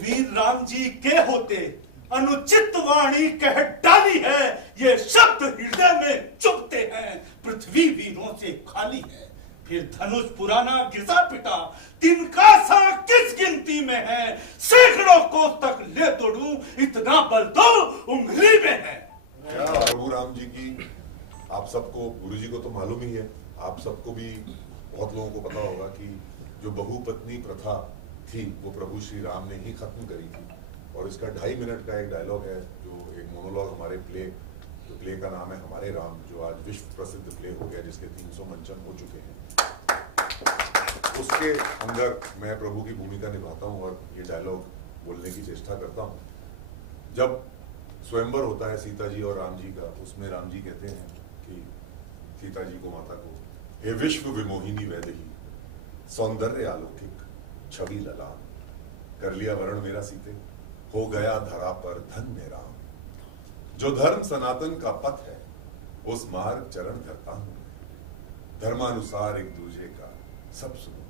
रघुवीर राम जी के होते अनुचित वाणी कह डाली है, ये शब्द हृदय में चुभते हैं, पृथ्वी वीरों से खाली है। फिर धनुष पुराना घिसा पिटा, तिनका सा किस गिनती में है, सैकड़ों कोस तक ले तोड़ूं, इतना बल तो उंगली में है। क्या प्रभु राम जी की, आप सबको, गुरु जी को तो मालूम ही है, आप सबको भी बहुत लोगों को पता होगा कि जो बहुपत्नी प्रथा थी वो प्रभु श्री राम ने ही खत्म करी थी। और इसका 2.5 मिनट का एक डायलॉग है, जो एक मोनोलॉग हमारे प्ले, जो प्ले का नाम है हमारे राम, जो आज विश्व प्रसिद्ध प्ले हो गया, जिसके 300 मंचन हो चुके हैं। उसके अंदर मैं प्रभु की भूमिका निभाता हूँ और ये डायलॉग बोलने की चेष्टा करता हूँ। जब स्वयंवर होता है सीता जी और राम जी का, उसमें राम जी कहते हैं कि सीता जी को, माता को, हे विश्व विमोहिनी वैदेही, सौंदर्य अलौकिक छवि ललाम, कर लिया वर्ण मेरा सीते, हो गया धरा पर धन्य राम। जो धर्म सनातन का पथ है, उस मार्ग चरण धरता हूं, धर्मानुसार एक दूजे का सब सुनो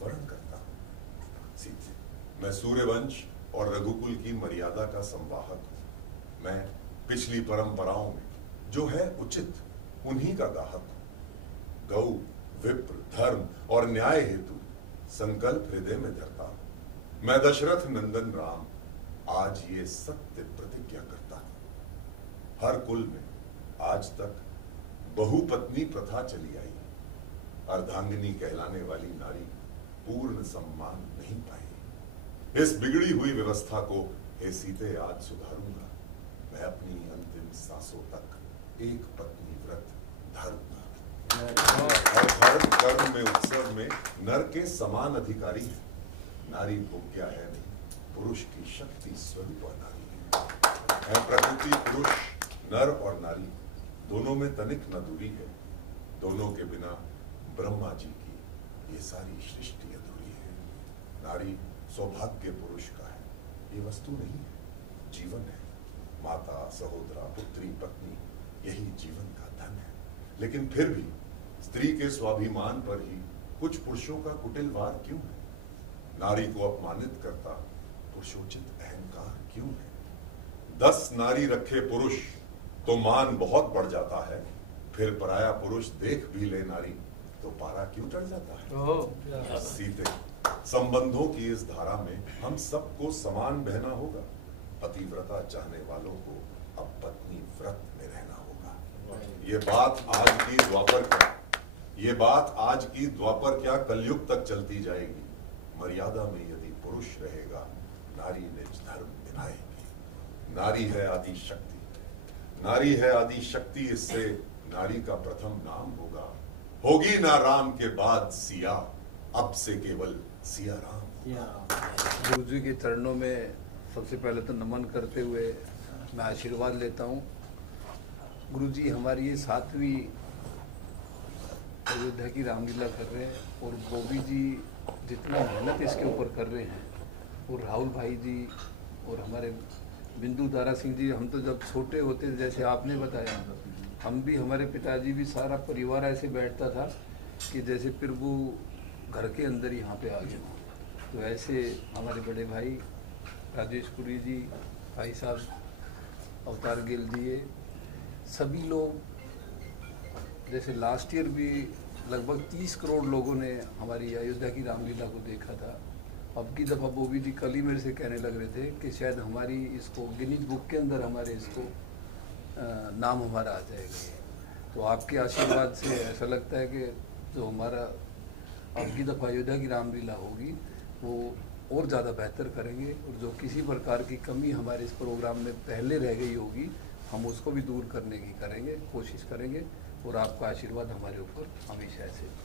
वर्ण करता हूं। सीते, मैं सूर्यवंश और रघुकुल की मर्यादा का संवाहक हूं। मैं पिछली परंपराओं में जो है उचित उन्हीं का गाहक हूं। गौ, विप्र, धर्म और न्याय हेतु संकल्प हृदय में धरता हूं। मैं दशरथ नंदन राम आज ये सत्य प्रतिज्ञा करता हूं। हर कुल में आज तक बहुपत्नी प्रथा चली आई, अर्धांगिनी कहलाने वाली नारी पूर्ण सम्मान नहीं पाई। इस बिगड़ी हुई व्यवस्था को हे सीते आज सुधारूंगा। मैं अपनी अंतिम सांसों तक एक पत्नी व्रत धारूंगा। और धर्म कर्म में उत्सव में नर के समान अधिकारी है। नारी भोग्या है नहीं, पुरुष की शक्ति स्वरूप नारी है। प्रकृति पुरुष, नर और नारी दोनों में तनिक न दूरी है। दोनों के बिना ब्रह्मा जी की ये सारी सृष्टि अधूरी है। नारी सौभाग्य पुरुष का है, ये वस्तु नहीं है, जीवन है। माता, सहोदरा, पुत्री, पत्नी, यही जीवन का धन है। लेकिन फिर भी स्त्री के स्वाभिमान पर ही कुछ पुरुषों का कुटिल वार क्यों है? नारी को अपमानित करता पुरुषोचित अहंकार क्यों है? 10 नारी रखे पुरुष तो मान बहुत बढ़ जाता है, फिर पराया पुरुष देख भी ले नारी तो पारा क्यों चढ़ जाता है? सीते, संबंधों की इस धारा में हम सबको समान बहना होगा। पतिव्रता चाहने वालों को अब पत्नी व्रत में रहना होगा। ये बात आज की द्वापर क्या, ये बात आज की द्वापर क्या कलयुग तक चलती जाएगी। मर्यादा में यदि पुरुष रहेगा, नारी निज धर्म निभाएगी। नारी है आदि शक्ति, नारी है आदि शक्ति, इससे नारी का प्रथम नाम होगा। होगी ना राम के बाद सिया, अब से केवल सिया राम। गुरु जी के चरणों में सबसे पहले तो नमन करते हुए मैं आशीर्वाद लेता हूँ। गुरु जी हमारी ये 7वीं अयोध्या की रामलीला कर रहे हैं, और गोभी जी जितना मेहनत इसके ऊपर कर रहे हैं, और राहुल भाई जी और हमारे बिंदु दारा सिंह जी, हम तो जब छोटे होते जैसे आपने बताया, हम भी, हमारे पिताजी भी, सारा परिवार ऐसे बैठता था कि जैसे प्रभु घर के अंदर यहाँ पे आ गए। तो ऐसे हमारे बड़े भाई राजेश पुरी जी, भाई साहब अवतार गिल जी, ये सभी लोग, जैसे लास्ट ईयर भी लगभग 30 करोड़ लोगों ने हमारी अयोध्या की रामलीला को देखा था। अब की दफ़ा बोबी जी कल ही मेरे से कहने लग रहे थे कि शायद हमारी इसको गिनीज बुक के अंदर हमारे इसको नाम हमारा आ जाएगा। तो आपके आशीर्वाद से ऐसा लगता है कि जो हमारा अब की दफ़ा अयोध्या की रामलीला होगी वो और ज़्यादा बेहतर करेंगे, और जो किसी प्रकार की कमी हमारे इस प्रोग्राम में पहले रह गई होगी हम उसको भी दूर करने की करेंगे, कोशिश करेंगे। और आपका आशीर्वाद हमारे ऊपर हमेशा ऐसे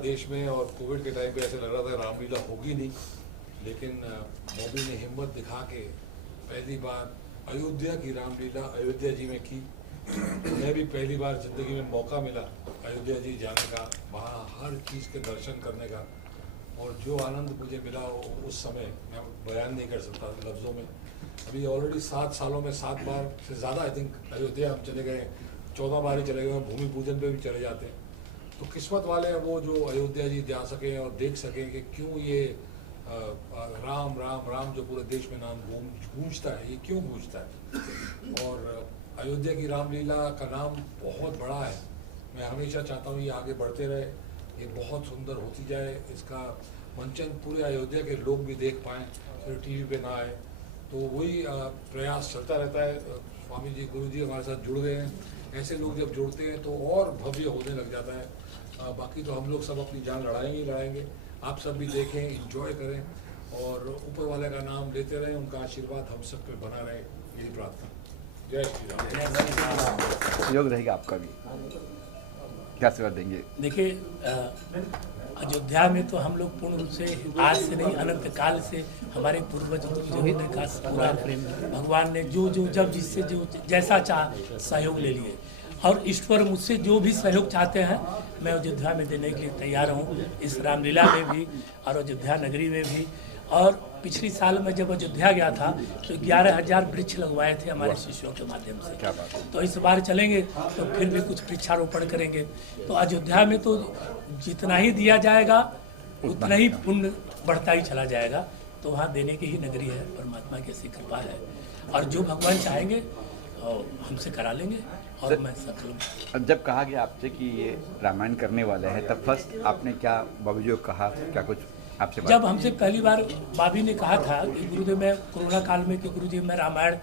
देश में, और कोविड के टाइम पे ऐसे लग रहा था रामलीला होगी नहीं, लेकिन मोदी ने हिम्मत दिखा के पहली बार अयोध्या की रामलीला अयोध्या जी में की। मैं भी पहली बार ज़िंदगी में मौका मिला अयोध्या जी जाने का, वहाँ हर चीज़ के दर्शन करने का, और जो आनंद मुझे मिला उस समय मैं बयान नहीं कर सकता लफ्ज़ों में। अभी ऑलरेडी 7 सालों में 7 बार से ज़्यादा आई थिंक अयोध्या हम चले गए, 14 बार ही चले गए, भूमि पूजन पे भी चले जाते हैं। तो किस्मत वाले हैं वो जो अयोध्या जी जा सकें और देख सकें कि क्यों ये राम राम राम जो पूरे देश में नाम गूंजता है, ये क्यों गूंजता है। और अयोध्या की रामलीला का नाम बहुत बड़ा है। मैं हमेशा चाहता हूँ ये आगे बढ़ते रहे, ये बहुत सुंदर होती जाए, इसका मंचन पूरे अयोध्या के लोग भी देख पाएँ, सिर्फ टीवी पे ना आए। तो वही प्रयास चलता रहता है। स्वामी जी, गुरु जी हमारे साथ जुड़ गए हैं। ऐसे लोग जब जुड़ते हैं तो और भव्य होने लग जाता है। बाकी तो हम लोग सब अपनी जान लड़ाएंगे ही लड़ाएंगे। आप सब भी देखें, एंजॉय करें और ऊपर वाले का नाम लेते रहें, उनका आशीर्वाद हम सब पे बना रहे, यही प्रार्थना। जय श्री राम। सहयोग रहेगा आपका भी, क्या सेवा देंगे? देखिए, अयोध्या में तो हम लोग पूर्ण रूप से आज से नहीं, अनंत काल से हमारे पूर्वज गुरुजनों का पूरा भगवान ने जो जो जब जिससे जो जैसा चाह सहयोग ले लिए, और ईश्वर मुझसे जो भी सहयोग चाहते हैं मैं अयोध्या में देने के लिए तैयार हूँ, इस रामलीला में भी और अयोध्या नगरी में भी। और पिछली साल में जब अयोध्या गया था तो 11,000 वृक्ष लगवाए थे हमारे शिष्यों के माध्यम से। क्या बात है। तो इस बार चलेंगे तो फिर भी कुछ वृक्षारोपण करेंगे। तो अयोध्या में तो जितना ही दिया जाएगा उतना ही पुण्य बढ़ता ही चला जाएगा। तो वहाँ देने की ही नगरी है, परमात्मा की ऐसी कृपा है, और जो भगवान चाहेंगे हमसे करा लेंगे। और मैं सफल। जब कहा गया आपसे कि ये रामायण करने वाला है, तब फर्स्ट आपने क्या बाबूजी को कहा, क्या कुछ आपसे बात? जब हमसे पहली बार बाबी ने कहा था कि गुरुदेव मैं कोरोना काल में कि गुरुदेव मैं रामायण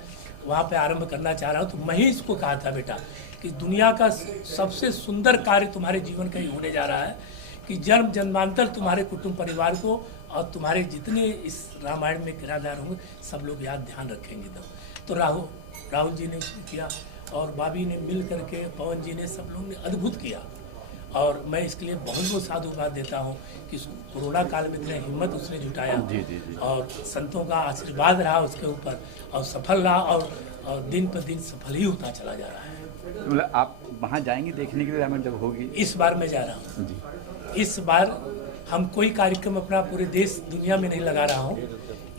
वहाँ पे आरंभ करना चाह रहा हूँ, तो मैं ही इसको कहा था बेटा कि दुनिया का सबसे सुंदर कार्य तुम्हारे जीवन का ही होने जा रहा है कि जन्म जन्मांतर तुम्हारे कुटुंब परिवार को और तुम्हारे जितने इस रामायण में किरदार होंगे सब लोग याद ध्यान रखेंगे। तो राहुल जी ने किया और बाबी ने मिल करके, पवन जी ने, सब लोगों ने अद्भुत किया। और मैं इसके लिए बहुत बहुत साधुवाद देता हूँ कि कोरोना काल में इतने हिम्मत उसने जुटाया। जी। और संतों का आशीर्वाद रहा उसके ऊपर और सफल रहा, और दिन पर दिन सफल ही होता चला जा रहा है। मतलब आप वहाँ जाएंगे देखने के लिए रामायण जब होगी? इस बार मैं जा रहा हूँ। इस बार हम कोई कार्यक्रम अपना पूरे देश दुनिया में नहीं लगा रहा हूँ।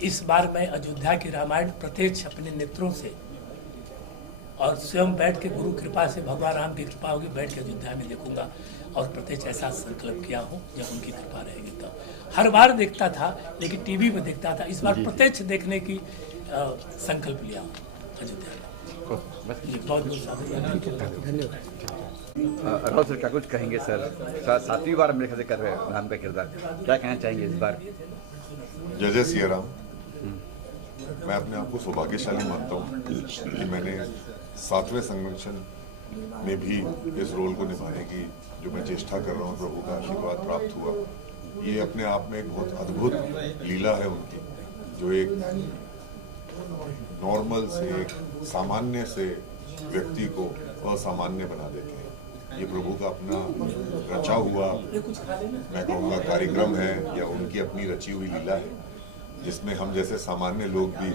इस बार मैं अयोध्या की रामायण प्रत्यक्ष अपने नेत्रों से और स्वयं बैठ के, गुरु कृपा से, भगवान राम की कृपा होगी, बैठ के अयोध्या में देखूंगा। और प्रत्यक्ष ऐसा संकल्प किया हूँ, जब उनकी कृपा रहेगी तो। हर बार देखता था लेकिन टीवी पर देखता था, इस बार प्रत्यक्ष देखने की संकल्प लिया हूँ अयोध्या में। बहुत बहुत धन्यवाद। राहुल सर क्या कुछ कहेंगे सर? 7वीं बार मेरे ख्याल से कर रहे हैं राम का किरदार, क्या कहना चाहेंगे इस बार? जय जय सिया राम। मैं अपने आप को सौभाग्यशाली मानता हूँ कि मैंने 7वें संगठन में भी इस रोल को निभाने की जो मैं चेष्टा कर रहा हूँ, प्रभु का आशीर्वाद प्राप्त हुआ। ये अपने आप में एक बहुत अद्भुत लीला है उनकी, जो एक नॉर्मल से, एक सामान्य से व्यक्ति को असामान्य बना देते हैं। ये प्रभु का अपना रचा हुआ, मैं कहूँगा, कार्यक्रम है, या उनकी अपनी रची हुई लीला है, जिसमें हम जैसे सामान्य लोग भी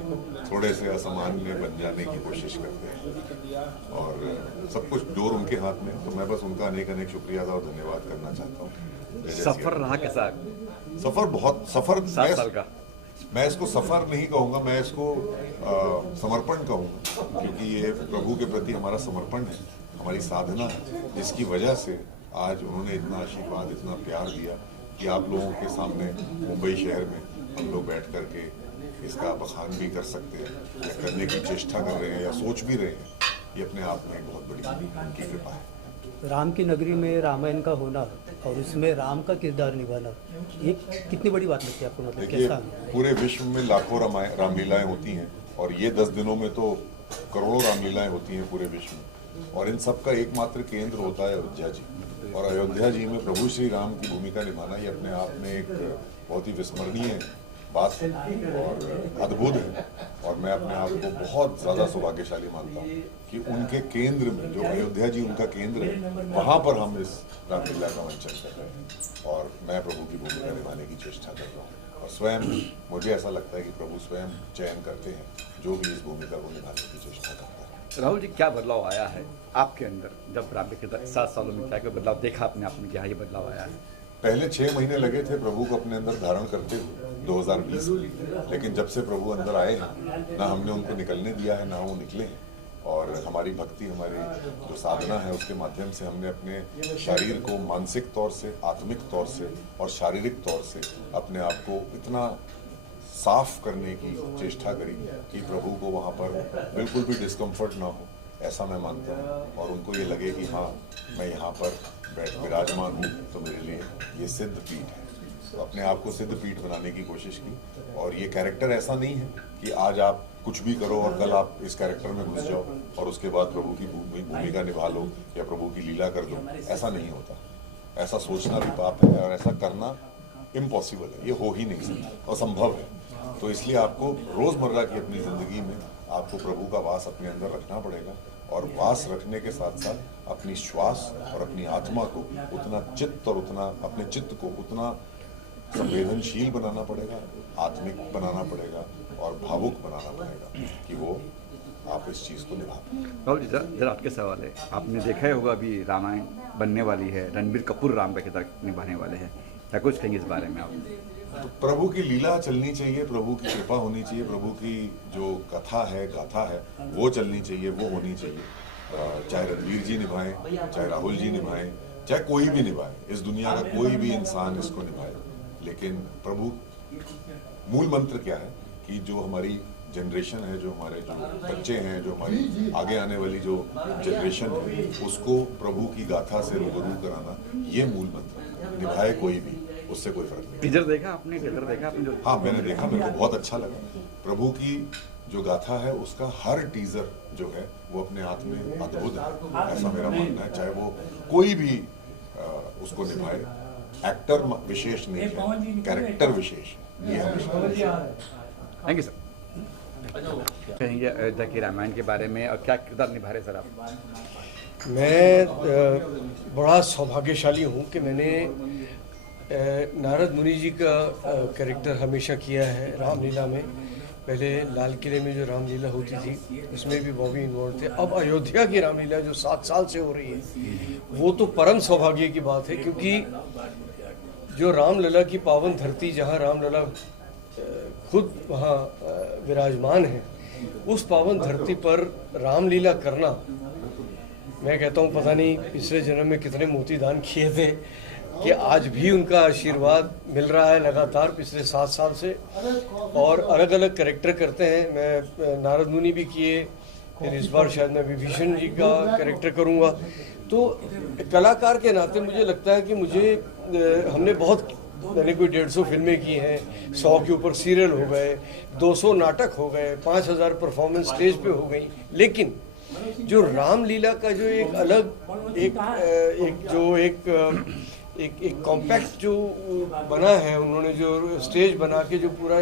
थोड़े से असामान्य बन जाने की कोशिश करते हैं, और सब कुछ डोर उनके हाथ में। तो मैं बस उनका अनेक अनेक शुक्रिया और धन्यवाद करना चाहता हूँ। सफर रहा कैसा? सफर बहुत, सफर 7 साल का। मैं इसको सफर नहीं कहूँगा, मैं इसको समर्पण कहूँगा, क्योंकि ये प्रभु के प्रति हमारा समर्पण है, हमारी साधना है, जिसकी वजह से आज उन्होंने इतना आशीर्वाद, इतना प्यार दिया कि आप लोगों के सामने मुंबई शहर में हम लोग बैठ करके इसका बखान भी कर सकते हैं, या करने की चेष्टा कर रहे हैं, या सोच भी रहे हैं। ये अपने आप में एक बहुत बड़ी उनकी कृपा है। राम की नगरी में रामायण का होना और उसमें राम का किरदार निभाना, ये कितनी बड़ी बात लगती है आपको? मतलब देखिए, कैसा? पूरे विश्व में लाखों रामलीलाएं होती हैं, और ये 10 दिनों में तो करोड़ों रामलीलाएं होती हैं पूरे विश्व में, और इन सब का एकमात्र केंद्र होता है अयोध्या जी। और अयोध्या जी में प्रभु श्री राम की भूमिका निभाना, ये अपने आप में एक बहुत ही विस्मरणीय बात है और अद्भुत है। और मैं अपने आप को बहुत ज़्यादा सौभाग्यशाली मानता हूँ कि उनके केंद्र में, जो अयोध्या जी उनका केंद्र है, वहाँ पर हम इस रामलीला का मंचन कर रहे हैं और मैं प्रभु की भूमिका निभाने की चेष्टा कर रहा हूँ। और स्वयं मुझे ऐसा लगता है कि प्रभु स्वयं चयन करते हैं जो भी इस भूमिका को निभाने की चेष्टा करता है। राहुल जी, क्या बदलाव आया है आपके अंदर जब रामलीला के 7 सालों में क्या क्या बदलाव देखा आपने आपने क्या ये बदलाव आया है? पहले 6 महीने लगे थे प्रभु को अपने अंदर धारण करते हुए 2020 में, लेकिन जब से प्रभु अंदर आए हैं ना हमने उनको निकलने दिया है ना वो निकले हैं। और हमारी भक्ति, हमारी जो साधना है उसके माध्यम से हमने अपने शरीर को मानसिक तौर से, आत्मिक तौर से और शारीरिक तौर से अपने आप को इतना साफ करने की चेष्टा करी कि प्रभु को वहाँ पर बिल्कुल भी डिस्कम्फर्ट ना हो, ऐसा मैं मानता हूँ। और उनको ये लगे कि हाँ, मैं यहाँ पर विराजमान हूँ तो मेरे लिए ये सिद्ध पीठ है। तो अपने आप को सिद्ध पीठ बनाने की कोशिश की। और ये कैरेक्टर ऐसा नहीं है कि आज आप कुछ भी करो और कल आप इस कैरेक्टर में घुस जाओ और उसके बाद प्रभु की भूमिका निभा लो या प्रभु की लीला कर दो। ऐसा नहीं होता। ऐसा सोचना भी पाप है और ऐसा करना इम्पॉसिबल है, ये हो ही नहीं सकता, असंभव है। तो इसलिए आपको रोज़मर्रा की अपनी ज़िंदगी में आपको प्रभु का वास अपने अंदर रखना पड़ेगा और वास रखने के साथ साथ अपनी श्वास और अपनी आत्मा को उतना चित्त और उतना अपने चित्त को उतना संवेदनशील बनाना पड़ेगा, आत्मिक बनाना पड़ेगा और भावुक बनाना पड़ेगा कि वो आप इस चीज़ को निभा पाएं। राहुल जी, जरा आपके सवाल है, आपने देखा ही होगा अभी रामायण बनने वाली है, रणबीर कपूर राम का किरदार निभाने वाले हैं, क्या कुछ कहेंगे इस बारे में आप? तो प्रभु की लीला चलनी चाहिए, प्रभु की कृपा होनी चाहिए, प्रभु की जो कथा है, गाथा है, वो चलनी चाहिए, वो होनी चाहिए। चाहे रणबीर जी निभाएं, चाहे राहुल जी निभाएं, चाहे कोई भी निभाए, इस दुनिया का कोई भी इंसान इसको निभाए, लेकिन प्रभु मूल मंत्र क्या है कि जो हमारी जनरेशन है, जो हमारे जो बच्चे हैं, जो हमारी आगे आने वाली जो जनरेशन है, उसको प्रभु की गाथा से रूबरू कराना, ये मूल मंत्र है। निभाए कोई भी, उससे कोई फर्क नहीं। टीजर देखा आपने? टीजर देखा आपने जो? हाँ, मैंने देखा, मेरे को बहुत अच्छा लगा। प्रभु की जो गाथा है उसका हर टीजर जो है वो अपने आप में अद्भुत है, ऐसा मेरा मानना है। चाहे वो कोई भी उसको निभाए, एक्टर विशेष नहीं है, कैरेक्टर विशेष है, ये हमेशा। Thank you sir. कहेंगे अयोध्या की रामायण के बारे में और क्या किरदार निभा रहे सर आप? मैं बड़ा सौभाग्यशाली हूँ कि मैंने नारद मुनि जी का कैरेक्टर हमेशा किया है रामलीला में। पहले लाल किले में जो रामलीला होती थी उसमें भी बॉबी इन्वॉल्व थे। अब अयोध्या की रामलीला जो 7 साल से हो रही है वो तो परम सौभाग्य की बात है, क्योंकि जो रामलला की पावन धरती, जहाँ रामलला खुद वहाँ विराजमान है, उस पावन धरती पर रामलीला करना, मैं कहता हूँ पता नहीं पिछले जन्म में कितने मोती दान किए थे कि आज भी उनका आशीर्वाद मिल रहा है लगातार पिछले 7 साल से। और अलग अलग कैरेक्टर करते हैं। मैं नारद मुनि भी किए, फिर इस बार शायद मैं विभीषण जी का कैरेक्टर करूँगा। तो कलाकार के नाते मुझे लगता है कि हमने मैंने कोई 150 फिल्में की हैं, 100 के ऊपर सीरियल हो गए, 200 नाटक हो गए, 5000 परफॉर्मेंस स्टेज पे हो गई। लेकिन जो रामलीला का जो एक अलग एक कॉम्पैक्ट जो बना है, उन्होंने जो स्टेज बना के जो पूरा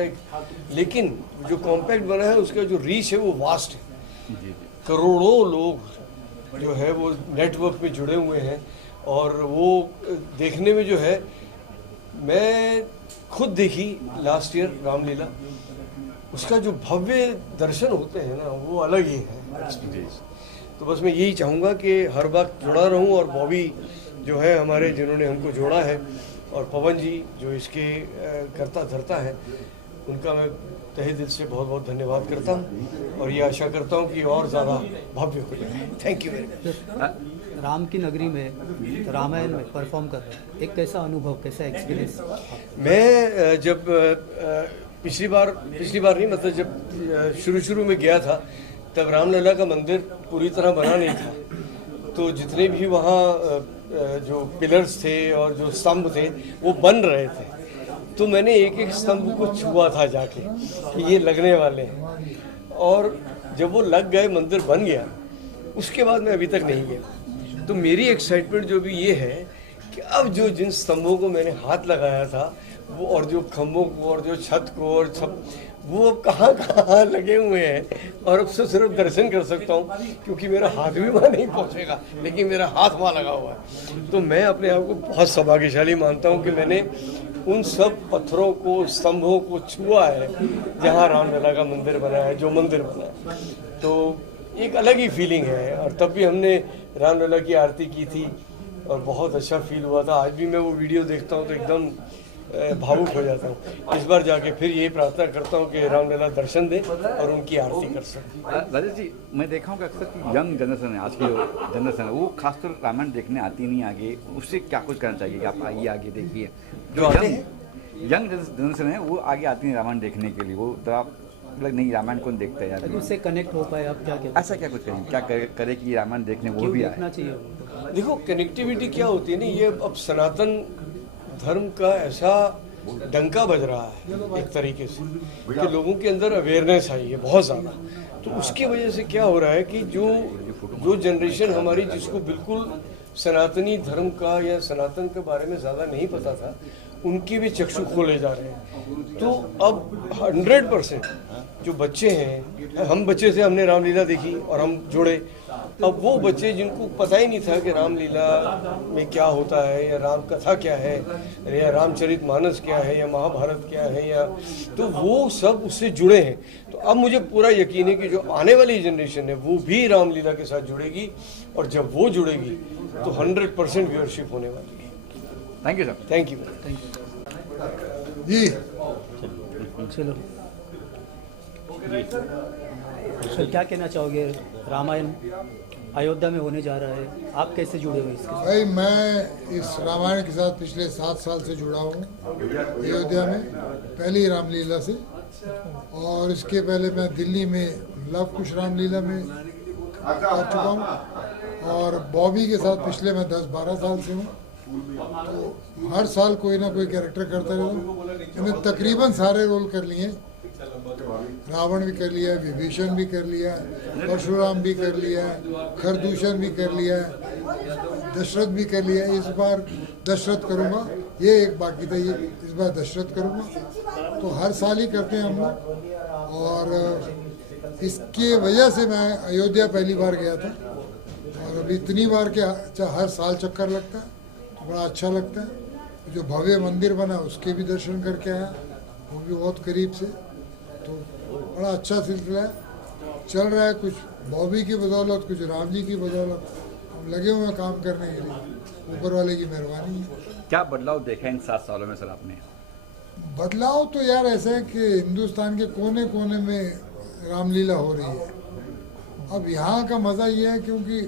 लेकिन जो कॉम्पैक्ट बना है उसका जो रीच है वो वास्ट है। करोड़ों लोग जो है वो नेटवर्क में जुड़े हुए हैं और वो देखने में जो है, मैं खुद देखी लास्ट ईयर रामलीला, उसका जो भव्य दर्शन होते हैं ना वो अलग ही है एक्सपीरियंस। तो बस मैं यही चाहूँगा कि हर वक्त जुड़ा रहूँ और बॉबी जो है हमारे, जिन्होंने हमको जोड़ा है, और पवन जी जो इसके करता धरता है, उनका मैं तहे दिल से बहुत बहुत धन्यवाद करता हूँ और ये आशा करता हूँ कि और ज़्यादा भव्य हो जाए। Thank you very much. Ram की नगरी में रामायण में परफॉर्म कर रहे हैं, एक कैसा अनुभव, कैसा एक्सपीरियंस? मैं जब पिछली बार नहीं, मतलब जब शुरू में गया था तब रामलला का मंदिर पूरी तरह बना नहीं था। तो जितने भी वहाँ जो पिलर्स थे और जो स्तंभ थे वो बन रहे थे। तो मैंने एक एक स्तंभ को छुआ था जाके कि ये लगने वाले हैं, और जब वो लग गए, मंदिर बन गया, उसके बाद मैं अभी तक नहीं गया। तो मेरी एक्साइटमेंट जो भी ये है कि अब जिन स्तंभों को मैंने हाथ लगाया था वो और जो खम्भों को और जो छत को और सब वो कहाँ कहाँ लगे हुए हैं, और अब से सिर्फ दर्शन कर सकता हूँ क्योंकि मेरा हाथ भी वहाँ नहीं पहुँचेगा, लेकिन मेरा हाथ वहाँ लगा हुआ है। तो मैं अपने आप को बहुत सौभाग्यशाली मानता हूँ कि मैंने उन सब पत्थरों को, स्तंभों को छुआ है जहाँ रामलला का मंदिर बना है, जो मंदिर बना है। तो एक अलग ही फीलिंग है। और तब भी हमने रामलला की आरती की थी और बहुत अच्छा फील हुआ था। आज भी मैं वो वीडियो देखता हूँ तो एकदम भावुक हो जाता हूँ। इस बार जाके फिर यही प्रार्थना करता हूँ कि रामलला दर्शन दे और उनकी आरती कर सकें। राजेश जी, मैं देखा हूँ कि अक्सर कि यंग जनरेशन है, आज की जो जनरेशन है वो खासतौर रामायण देखने आती नहीं आगे, उससे क्या कुछ करना चाहिए कि आप आइए आगे देखिए। जो यंग जनरेशन है वो आगे आती है रामायण देखने के लिए, वो तो आप मतलब नहीं रामायण कौन देखता है यार, उससे कनेक्ट हो पाए आप क्या क्या ऐसा क्या कुछ करें, क्या करे कि रामायण देखने वो भी आए? देखना चाहिए। देखो कनेक्टिविटी क्या होती है ना, ये अब सनातन धर्म का ऐसा डंका बज रहा है एक तरीके से कि लोगों के अंदर अवेयरनेस आई है बहुत ज़्यादा। तो उसकी वजह से क्या हो रहा है कि जो जनरेशन हमारी जिसको बिल्कुल सनातनी धर्म का या सनातन के बारे में ज़्यादा नहीं पता था, उनके भी चक्षु खोले जा रहे हैं। तो अब 100% जो बच्चे हैं, हम बच्चे थे, हमने रामलीला देखी और हम जुड़े। अब वो बच्चे जिनको पता ही नहीं था कि रामलीला में क्या होता है या राम कथा क्या है या रामचरितमानस क्या है या महाभारत क्या है, या तो वो सब उससे जुड़े हैं। तो अब मुझे पूरा यकीन है कि जो आने वाली जनरेशन है वो भी रामलीला के साथ जुड़ेगी, और जब वो जुड़ेगी तो 100% व्यूअरशिप होने वाली है। Thank you sir. Thank you. जी चलो सर, क्या कहना चाहोगे? रामायण अयोध्या में होने जा रहा है, आप कैसे जुड़े हुए इसके? भाई, मैं इस रामायण के साथ पिछले 7 साल से जुड़ा हूँ अयोध्या में, पहली रामलीला से। और इसके पहले मैं दिल्ली में लव कुश रामलीला में कर चुका हूँ, और बॉबी के साथ पिछले मैं 10-12 साल से हूँ। तो हर साल कोई ना कोई कैरेक्टर करता रहता हूँ। मैंने तकरीबन सारे रोल कर लिए, रावण भी कर लिया है, विभीषण भी कर लिया है, परशुराम भी कर लिया है, खरदूषण भी कर लिया है, दशरथ भी कर लिया है। इस बार दशरथ करूँगा, ये एक बाकी था, ये इस बार दशरथ करूँगा। तो हर साल ही करते हैं हम लोग। और इसके वजह से मैं अयोध्या पहली बार गया था, और अभी इतनी बार के हर साल चक्कर लगता है तो बड़ा अच्छा लगता है। जो भव्य मंदिर बना उसके भी दर्शन करके आया, वो भी बहुत करीब से। तो बड़ा अच्छा सिलसिला है, चल रहा है। कुछ बॉबी की बदौलत, कुछ राम जी की बदौलत हम लगे हुए हैं काम करने के लिए। ऊपर वाले की मेहरबानी है। क्या बदलाव देखा इन 7 सालों में सर आपने? बदलाव तो यार ऐसा है कि हिंदुस्तान के कोने कोने में रामलीला हो रही है। अब यहाँ का मज़ा ये है क्योंकि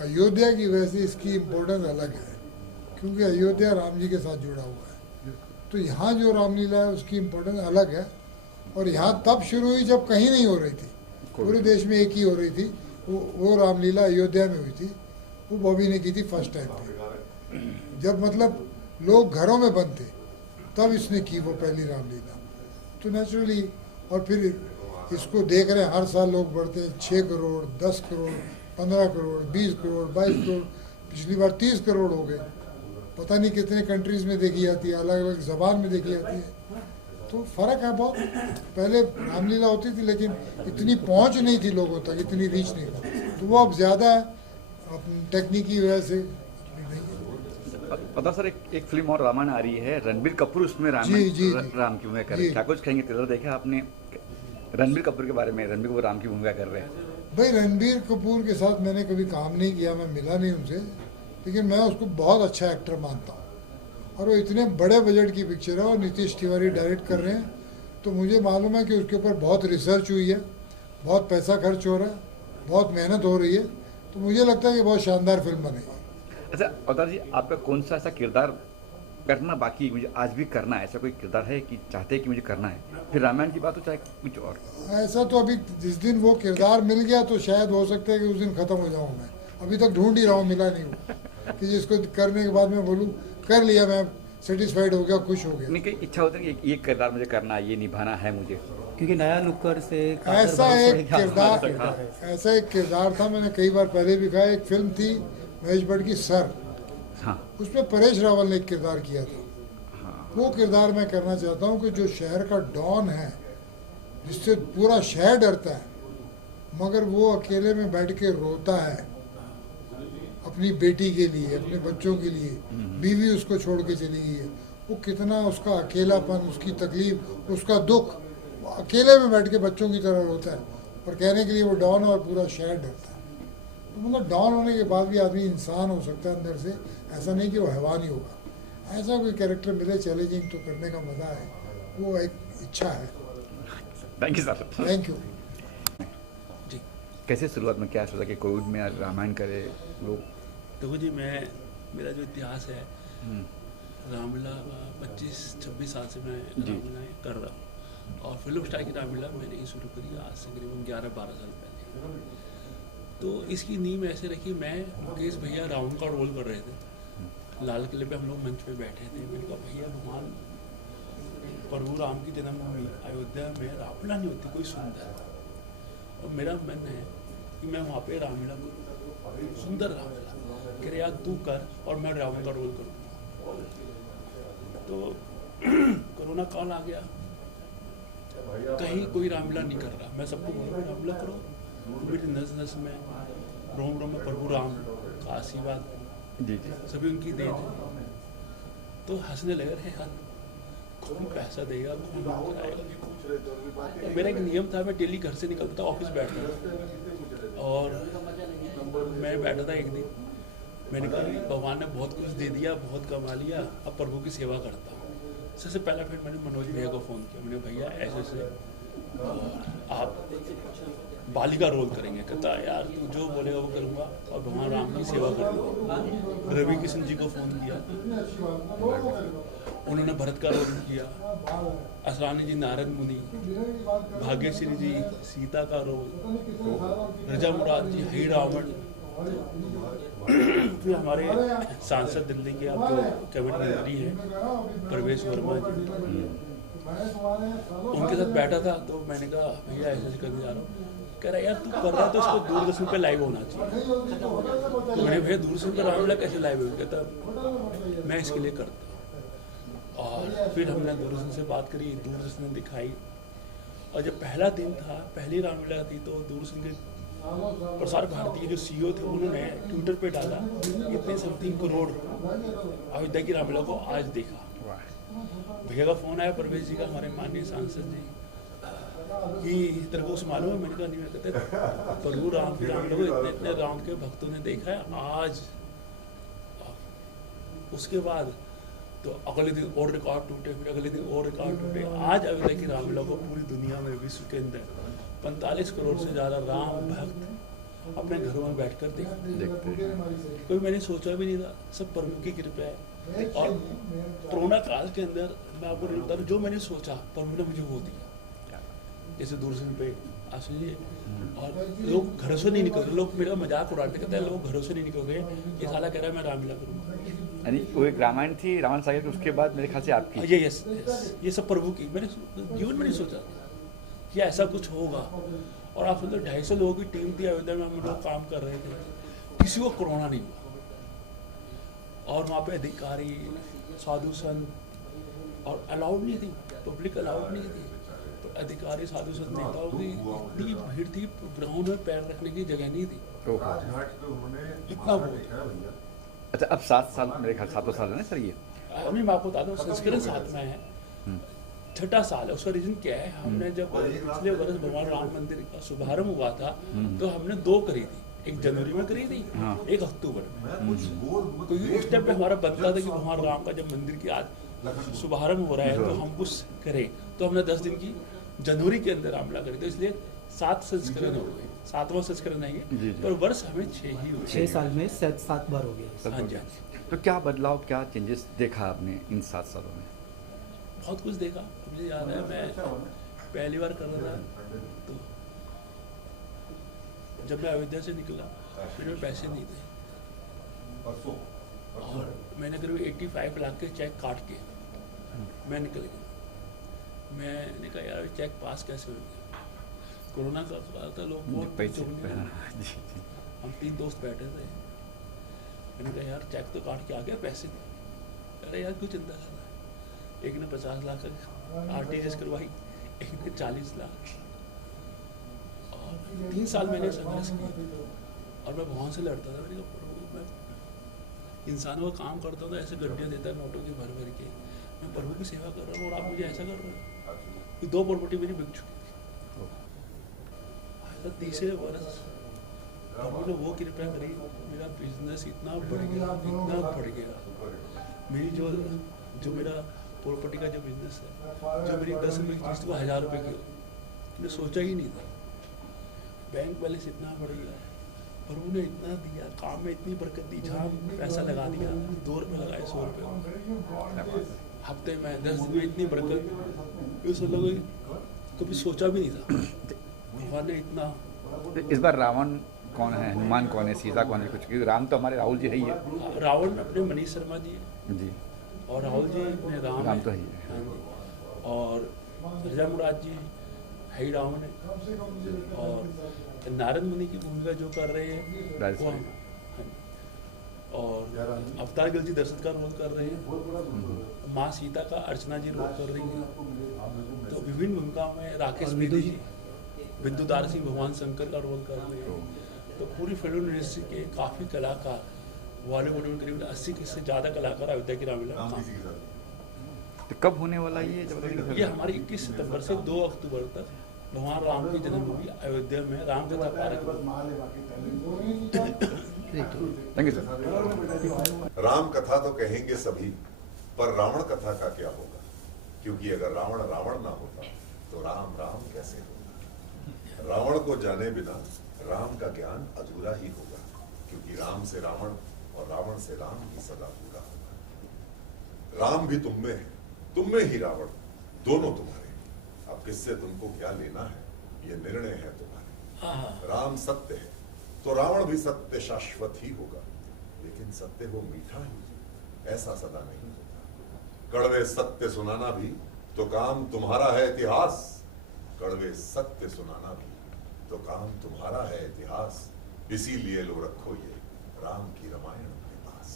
अयोध्या की वजह से इसकी इम्पोर्टेंस अलग है, क्योंकि अयोध्या राम जी के साथ जुड़ा हुआ है। तो यहाँ जो रामलीला है उसकी इम्पोर्टेंस अलग है। और यहाँ तब शुरू हुई जब कहीं नहीं हो रही थी, पूरे देश में एक ही हो रही थी। वो रामलीला अयोध्या में हुई थी, वो बॉबी ने की थी फर्स्ट टाइम पे, जब मतलब लोग घरों में बंद थे, तब इसने की वो पहली रामलीला। तो नेचुरली, और फिर इसको देख रहे हैं हर साल लोग बढ़ते हैं, 6 करोड़, 10 करोड़, 15 करोड़, 20 करोड़, 22 करोड़, पिछली बार 30 करोड़ हो गए। पता नहीं कितने कंट्रीज़ में देखी जाती है, अलग अलग ज़बान में देखी जाती है। तो फ़र्क है बहुत। पहले रामलीला होती थी लेकिन इतनी पहुंच नहीं थी लोगों तक, इतनी रीच नहीं था। तो वो अब ज़्यादा है, अपनी टेक्निक की वजह से पता सर, एक फिल्म और रामायण आ रही है, रणबीर कपूर उसमें राम की भूमिका कर रहे हैं। क्या कुछ कहेंगे? ट्रेलर देखा आपने रणबीर कपूर के बारे में? रणबीर कपूर राम की भूमिका कर रहे हैं। भाई, रणबीर कपूर के साथ मैंने कभी काम नहीं किया, मैं मिला नहीं उनसे, लेकिन मैं उसको बहुत अच्छा एक्टर मानता हूँ। और वो इतने बड़े बजट की पिक्चर है और नीतीश तिवारी डायरेक्ट कर रहे हैं, तो मुझे मालूम है कि उसके ऊपर बहुत रिसर्च हुई है, बहुत पैसा खर्च हो रहा है, बहुत मेहनत हो रही है। तो मुझे लगता है कि बहुत शानदार फिल्म बनेगी। अच्छा अवतार जी, आपका कौन सा ऐसा किरदार करना बाकी मुझे आज भी करना है? ऐसा कोई किरदार है कि चाहते हैं कि मुझे करना है? फिर रामायण की बात हो चाहे कुछ और। ऐसा तो अभी जिस दिन वो किरदार मिल गया तो शायद हो सकता है कि उस दिन ख़त्म हो जाऊँ मैं। अभी तक ढूंढ ही रहा हूँ, मिला नहीं हूँ कि जिसको करने के बाद मैं बोलूँ कर लिया, मैं सेटिस्फाइड हो गया, खुश हो गया। नहीं, कई इच्छा होती है कि ये किरदार मुझे करना है, ये निभाना है मुझे, क्योंकि नया नुक्कड़ से ऐसा एक किरदार था। मैंने कई बार पहले भी कहा, एक फिल्म थी महेश भट्ट की सर, हाँ उसमें परेश रावल ने एक किरदार किया था। वो किरदार मैं करना चाहता हूँ कि जो शहर का डॉन है, जिससे पूरा शहर डरता है, मगर वो अकेले में बैठ के रोता है अपनी बेटी के लिए, अपने बच्चों के लिए, बीवी उसको छोड़ के चली गई है, वो कितना उसका अकेलापन, उसकी तकलीफ, उसका दुख, वो अकेले में बैठ के बच्चों की तरह रोता है, और कहने के लिए वो डॉन और पूरा शहर डरता है। तो मतलब डॉन होने के बाद भी आदमी इंसान हो सकता है अंदर से, ऐसा नहीं कि वो हैवान ही होगा। ऐसा कोई कैरेक्टर मिले चैलेंजिंग तो करने का मज़ा है, वो एक इच्छा है। Thank you sir. Thank you. जी कैसे शुरुआत में क्या सोचा कि कोविड में रामायण करे लोग? देखो जी, मेरा जो इतिहास है रामलीला 25-26 साल से मैं रामलीला कर रहा हूँ, और फिल्म स्टार की रामलीला मैंने ही शुरू करी आज से करीबन 11-12 साल पहले। तो इसकी नींव ऐसे रखी, मैं मुकेश भैया रावण का रोल कर रहे थे, लाल किले पे हम लोग मंच पे बैठे थे। मैंने कहा भैया भगवान प्रभु राम की जन्मभूमि अयोध्या में रामलीला नहीं होती कोई सुंदर, और मेरा मन है कि मैं वहाँ पे रामलीला करूँ, सुंदर रामलीला। कह रहे यार तू कर और मैं रावण का रोल करूँ। तो कोरोना काल आ गया, कहीं कोई रामलीला नहीं कर रहा। मैं सबको बोलूँ रामलीला करो, मेरी नस नस में रोम रोम में प्रभु राम का आशीर्वाद, जी सभी उनकी देन है। तो हंसने लगे रहे यार, कौन पैसा देगा, कौन कराएगा। तो मेरा एक नियम था, मैं डेली घर से निकलता था, ऑफिस बैठता था, और मैं बैठा था एक दिन, मैंने कहा भगवान ने बहुत कुछ दे दिया, बहुत कमा लिया, अब प्रभु की सेवा करता हूँ। सबसे पहला फिर मैंने मनोज भैया को फ़ोन किया, मैंने भैया ऐसे ऐसे आप बाली का रोल करेंगे। कहता यार तू जो बोलेगा वो करूँगा, और भगवान राम की सेवा करूँगा। रवि किशन जी को फ़ोन किया, उन्होंने भरत का रोल किया, असरानी जी नारद मुनि, भाग्यश्री जी सीता का रोल, रजा मुराद जी ही रावण, फिर हमारे सांसद दिल्ली के आप जो कैबिनेट मंत्री हैं प्रवेश वर्मा जी, उनके साथ बैठा था। तो मैंने कहा भैया ऐसे ऐसे करने जा रहा हूँ। कह रहा यार तू कर रहा है तो इसको दूरदर्शन पे लाइव होना चाहिए। तो मैंने भैया दूरदर्शन पर रामलीला कैसे लाइव होगी? कहता मैं इसके लिए करता। और फिर हमने दूरदर्शन से बात करी, दूरदर्शन ने दिखाई, और जब पहला दिन था, पहली रामलीला थी, तो दूरदर्शन के प्रसार भारती के जो CEO थे उन्होंने ट्विटर पे डाला इतने समथिंग करोड़ अयोध्या की रामलीला को आज देखा। भैया का फोन आया प्रवेश जी का, हमारे माननीय सांसद जी, कि तेरे को उसे मालूम है? मैंने कहा नहीं। मैं कहते प्रभु राम की रामलीला को इतने इतने राम के भक्तों ने देखा है आज। उसके बाद तो अगले दिन और रिकॉर्ड टूटे, फिर अगले दिन और रिकॉर्ड टूटे। आज अयोध्या की रामलीला को पूरी दुनिया में, विश्व के अंदर 45 करोड़ से ज़्यादा राम भक्त अपने घरों में बैठकर देखते हैं। कोई मैंने सोचा भी नहीं था, सब प्रभु की कृपा है। और कोरोना काल के अंदर मैं आपको नहीं बता रहा, जो मैंने सोचा प्रभु ने मुझे वो दिया। जैसे दूरदर्शन पे आप सुनिए, और लोग घरों से नहीं निकल रहे, लोग मेरा मजाक उड़ाते, कहते हैं लोग घरों से नहीं निकल रहे, ये साला कह रहा है मैं रामलीला करूँगा। यानी वो एक रामायण थी, रावण सागर की, उसके बाद मेरे ख्याल से आपकी। ये सब प्रभु की। मैंने जीवन में नहीं सोचा कि ऐसा कुछ होगा। और आप समझो 250 लोगों की टीम थी अयोध्या में, हम लोग काम कर रहे थे, किसी को कोरोना नहीं हुआ। और वहाँ पे अधिकारी, साधु संत, और अलाउड नहीं थी, पब्लिक अलाउड नहीं थी, तो अधिकारी साधु संत नेताओं की इतनी भीड़ थी, ग्राउंड में पैर रखने की जगह नहीं थी, इतना वो। अच्छा, अब 7 साल मेरे ख्याल 7 साल है ना सर ये? अभी मैं आपको बता दूँ, संस्करण साथ में है, छठा साल है। उसका रीजन क्या है, हमने जब पिछले वर्ष भगवान राम मंदिर का शुभारंभ हुआ था, तो हमने 2 करी थी, एक जनवरी में करी थी, एक अक्टूबर में। क्योंकि उस टाइम पे हमारा बनता था कि भगवान राम का जब मंदिर की आज शुभारंभ हो रहा है तो हम कुछ करें, तो हमने 10 दिन की जनवरी के अंदर रामलीला करी। तो इसलिए 7 संस्करण हो गए, 7वां संस्करण नहीं है, पर वर्ष हमें 6 ही हुए। 6 साल में 7 बार हो गया। हाँ जी। तो क्या बदलाव, क्या चेंजेस देखा आपने इन 7 सालों में? बहुत कुछ देखा। मुझे याद है मैं पहली बार कर रहा था, तो जब मैं अयोध्या से निकला मेरे में पैसे नहीं थे, और मैंने करीब 85 लाख के चेक काट के मैं निकल गया। मैंने कहा यार चेक पास कैसे हो गया? कोरोना का काल था, लोग बहुत हम 3 दोस्त बैठे थे। मैंने कहा यार चेक तो काट के आ गया, पैसे नहीं। अरे यार क्यों चिंता कर रहा है? एक ने 50 लाख का RTGS करवाई, एक ने 40 लाख। और 3 साल मैंने संघर्ष किया और मैं भगवान से लड़ता था। मैंने कहा प्रभु, मैं इंसानों का काम करता हूँ तो ऐसे गड्ढियाँ देता है नोटों की भर भर के, मैं प्रभु की सेवा कर रहा हूँ और आप मुझे ऐसा कर रहे हो। 2 प्रॉपर्टी मेरी बिक चुकी थी। तो तीसरे वर्ष प्रभु ने वो कृपा करी, मेरा बिजनेस इतना बढ़ गया, इतना बढ़ गया। मेरी जो मेरा प्रॉपर्टी का जो बिजनेस है, जो मेरी 10 रुपये की चीज़ थी वो 1000 रुपये की, मैंने सोचा ही नहीं था। बैंक बैलेंस इतना बढ़ गया, प्रभु ने इतना दिया, काम में इतनी बरकत दी। जहाँ पैसा लगा दिया, 2 रुपये लगाए 100 रुपये, हफ्ते में 10 दिन में इतनी बरकत, इससे लोग कभी सोचा भी नहीं था। भगवान ने इतना। इस बार रावण कौन है, हनुमान कौन है, सीता कौन है कुछ? क्योंकि राम तो हमारे राहुल जी है ही है। रावण अपने मनीष शर्मा जी है जी, और राहुल जी अपने राम तो है ही है। हाँ जी। और रजा मुराद जी है ही रावण है। और नारद मुनि की भूमिका जो कर रहे हैं वो हम। हाँ। और अवतार गिल जी दर्शन का रोल कर रहे हैं, माँ सीता का अर्चना जी रोल कर रही हैं। तो विभिन्न भूमिकाओं में राकेश बेदी जी, बिंदुदार सिंह भगवान शंकर का रोल कर रहे हैं। तो पूरी फिल्म इंडस्ट्री के काफ़ी कलाकार, बॉलीवुड में करीब 80 से ज़्यादा कलाकार अयोध्या की रामलीला में काम। तो कब होने वाला ये जब ये हमारे 21 सितंबर से 2 अक्टूबर तक भगवान राम की जन्मभूमि अयोध्या में रामकथा पार्क में। Thank you sir. राम कथा तो कहेंगे सभी, पर रावण कथा का क्या होगा? क्योंकि अगर रावण रावण ना होता तो राम राम कैसे होगा? रावण को जाने बिना राम का ज्ञान अधूरा ही होगा, क्योंकि राम से रावण और रावण से राम ही सदा पूरा होगा। राम भी तुम में है, तुम में ही रावण, दोनों तुम्हारे। अब किससे तुमको क्या लेना है, ये निर्णय है तुम्हारे। राम सत्य है तो रावण भी सत्य शाश्वत ही होगा, लेकिन सत्य वो मीठा ही, ऐसा सदा नहीं होता। कड़वे सत्य सुनाना भी तो काम तुम्हारा है इतिहास, कड़वे सत्य सुनाना भी तो काम तुम्हारा है इतिहास। इसीलिए लो रखो ये राम की रामायण अपने पास।